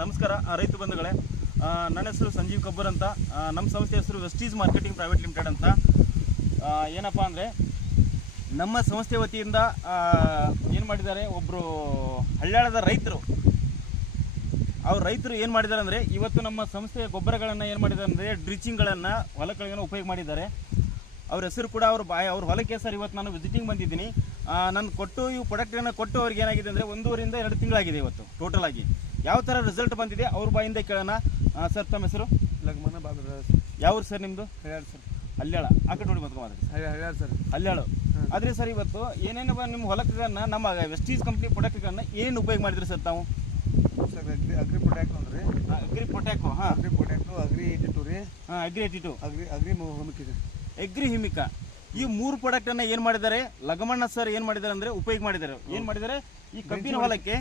ನಮಸ್ಕಾರ ರೈತ ಬಂಧುಗಳೇ. ನನ್ನ ಹೆಸರು ಸಂಜೀವ್ ಕಬ್ಬರ್ ಅಂತ. ನಮ್ಮ ಸಂಸ್ಥೆ ಹೆಸರು ವೆಸ್ಟೀಸ್ ಮಾರ್ಕೆಟಿಂಗ್ ಪ್ರೈವೇಟ್ ಲಿಮಿಟೆಡ್ ಅಂತ. ಏನಪ್ಪ ಅಂದರೆ ನಮ್ಮ ಸಂಸ್ಥೆ ವತಿಯಿಂದ ಏನು ಮಾಡಿದ್ದಾರೆ, ಒಬ್ಬರು ಹಳ್ಯಾಳದ ರೈತರು ಏನು ಮಾಡಿದ್ದಾರೆ ಅಂದರೆ, ಇವತ್ತು ನಮ್ಮ ಸಂಸ್ಥೆಯ ಗೊಬ್ಬರಗಳನ್ನು ಏನು ಮಾಡಿದ್ದಾರೆ ಅಂದರೆ ಡ್ರಿಚಿಂಗ್ಗಳನ್ನು ಹೊಲಗಳಿಗೆ ಉಪಯೋಗ ಮಾಡಿದ್ದಾರೆ. ಅವ್ರ ಹೆಸರು ಕೂಡ ಅವ್ರ ಹೊಲಕ್ಕೆ ಸರ್ ಇವತ್ತು ನಾನು ವಿಸಿಟಿಂಗ್ ಬಂದಿದ್ದೀನಿ. ನಾನು ಕೊಟ್ಟು ಇವು ಪ್ರಾಡಕ್ಟನ್ನು ಕೊಟ್ಟು ಅವ್ರಿಗೆ ಏನಾಗಿದೆ ಅಂದರೆ 1.5 ರಿಂದ 2 ತಿಂಗಳಾಗಿದೆ ಇವತ್ತು ಟೋಟಲ್ ಆಗಿ. ಯಾವ ಥರ ರಿಸಲ್ಟ್ ಬಂದಿದೆ ಅವ್ರ ಬಾಯಿಂದ ಕೇಳೋಣ. ಸರ್ ತಮ್ಮ ಹೆಸರು? ಲಗ್ಮನ ಬಾಬು. ಯಾವ ಸರ್ ನಿಮ್ಮದು? ಹಳ್ಯಾಳ ಸರ್. ಹಳ್ಯಾಳ. ಆ ಕಡೆ ನೋಡಿ ಮತ್ತೆ ಮಾತಾಡಿ. ಹಳ್ಯಾಳ ಸರ್. ಹಳ್ಯಾಳು. ಆದರೆ ಸರ್ ಇವತ್ತು ಏನೇನು ನಿಮ್ಮ ಹೊಲಗಳನ್ನು ನಮ್ಮ ವೆಸ್ಟೀಸ್ ಕಂಪ್ನಿ ಪ್ರಾಡಕ್ಟ್ಗಳನ್ನು ಏನು ಉಪಯೋಗ ಮಾಡಿದ್ರಿ ಸರ್ ತಾವು? ಸರ್ ಅಗ್ರಿ ಪ್ರೊಟ್ಯಾಕ್ಟ್ ಅಂದ್ರೆ ಅಗ್ರಿ ಪ್ರೊಟ್ಯಾಕ್ಟು. ಹಾಂ, ಅಗ್ರಿ ಪ್ರೊಟ್ಯಾಕ್ಟು, ಅಗ್ರಿ 82 ರೀ. ಹಾಂ, ಅಗ್ರಿ 82, ಅಗ್ರಿ ಹುಮಿಕಿದೆ, ಅಗ್ರಿ ಹಿಮಿಕಾ. ಈ 3 ಪ್ರಾಡಕ್ಟನ್ನು ಏನು ಮಾಡಿದ್ದಾರೆ ಲಗಮಣ್ಣ ಸರ್ ಏನು ಮಾಡಿದ್ದಾರೆ ಅಂದರೆ ಉಪಯೋಗ ಮಾಡಿದ್ದಾರೆ. ಏನು ಮಾಡಿದ್ದಾರೆ, ಈ ಕಬ್ಬಿನ ಹೊಲಕ್ಕೆ